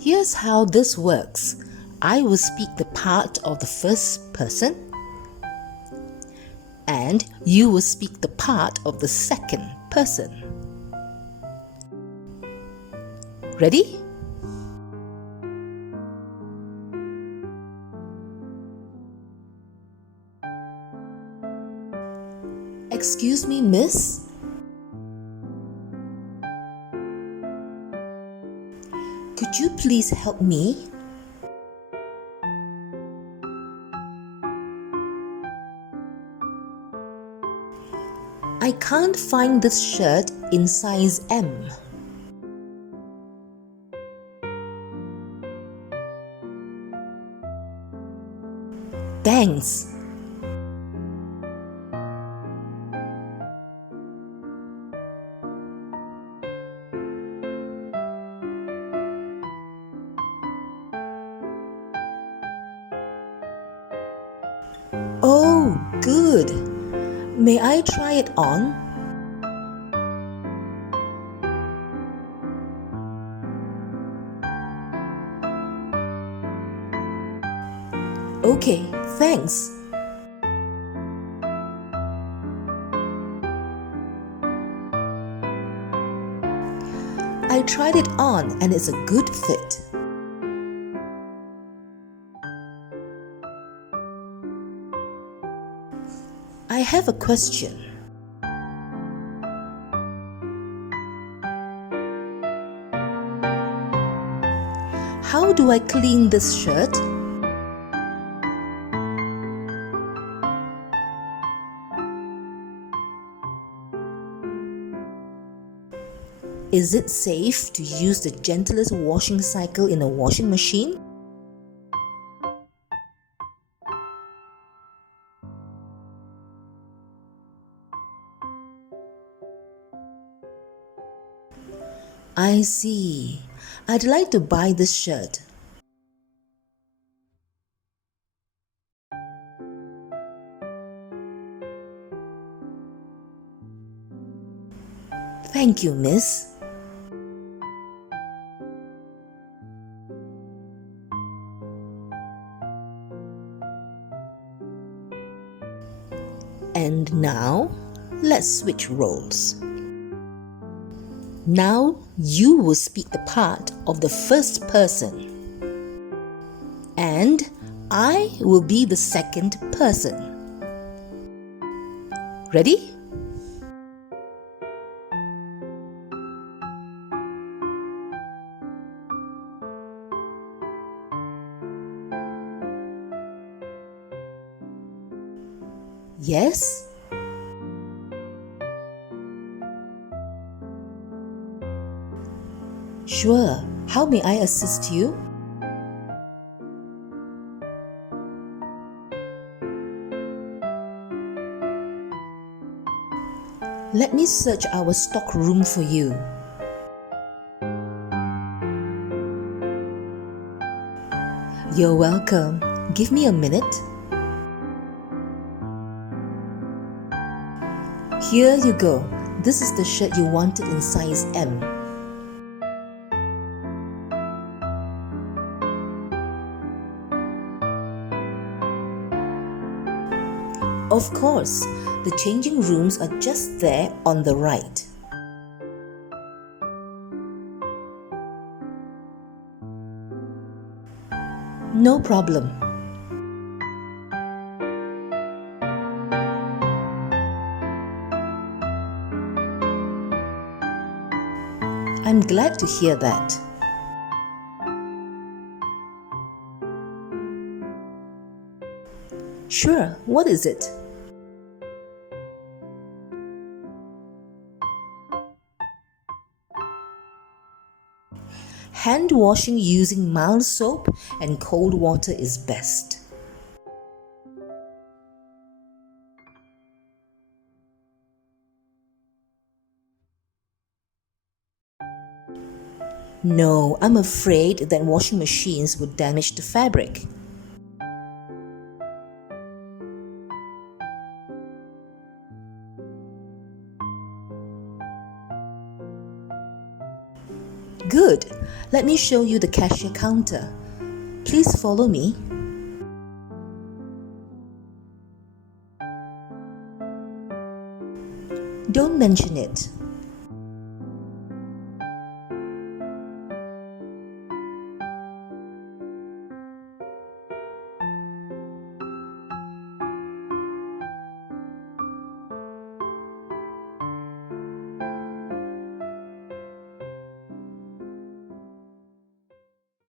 Here's how this works. I will speak the part of the first person, and you will speak the part of the second person. Ready? Excuse me, miss? Could you please help me? I can't find this shirt in size M. Thanks. Oh, good. May I try it on? Okay, thanks. I tried it on and it's a good fit. I have a question. How do I clean this shirt? Is it safe to use the gentlest washing cycle in a washing machine? I see. I'd like to buy this shirt. Thank you, miss. And now, let's switch roles. Now, you will speak the part of the first person, and I will be the second person. Ready? Yes? Sure. How may I assist you? Let me search our stock room for you. You're welcome. Give me a minute. Here you go. This is the shirt you wanted in size M. Of course, the changing rooms are just there on the right. No problem. I'm glad to hear that. Sure, what is it? Hand washing using mild soap and cold water is best. No, I'm afraid that washing machines would damage the fabric. Good. Let me show you the cashier counter. Please follow me. Don't mention it.